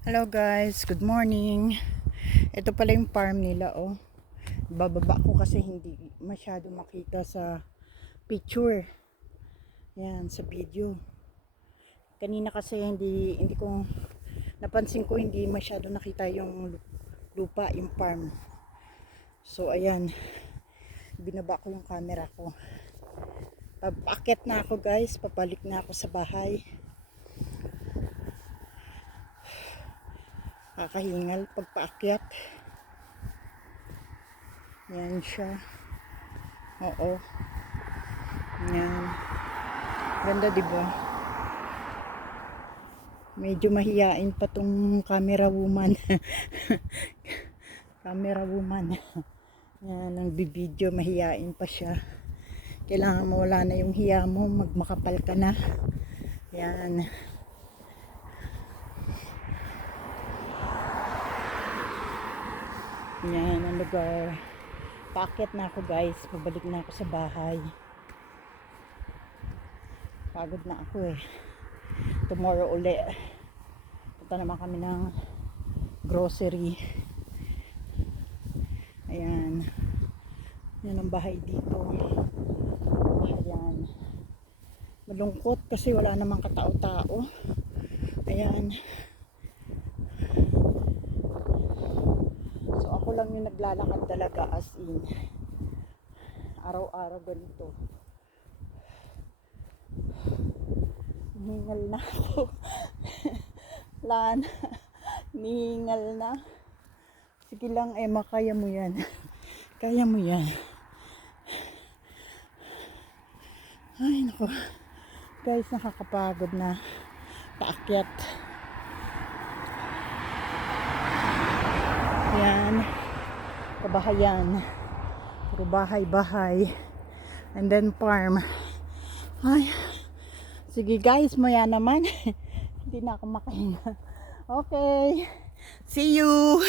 Hello guys, good morning. Ito pala yung farm nila, oh. Bababa ko kasi hindi masyado makita sa picture. Yan, sa video. Kanina kasi hindi ko napansin ko hindi masyado nakita yung lupa, yung farm. So ayan, binaba ko yung camera ko. Paakyat na ako guys, papalik na ako sa bahay. Kakahingal pagpaakyat. Yan siya. Oo. Yan. Ganda, diba? Medyo mahiyain pa tong camera woman. Camera woman. Yan, ang bibidyo, mahiyain pa siya. Kailangan mawala na yung hiya mo, magmakapal ka na. Yan. Yan ang lugar. Paakyat na ako guys, pabalik na ako sa bahay. Pagod na ako eh. Tomorrow uli punta naman kami ng grocery. Ayan, yan ang bahay dito. Ayan, malungkot kasi wala namang katao-tao. Ayan, so ako lang yung naglalakad talaga, as in araw-araw ganito. Hingal na ako. Lan, ningal na. Sige lang Emma, kaya mo yan. Kaya mo yan. Ay naku. Guys, nakakapagod na paakyat. Yan. Kabahayan. Puro bahay-bahay. And then farm. Ay. Sige guys, maya naman. Hindi na ako makahinga. Okay. See you.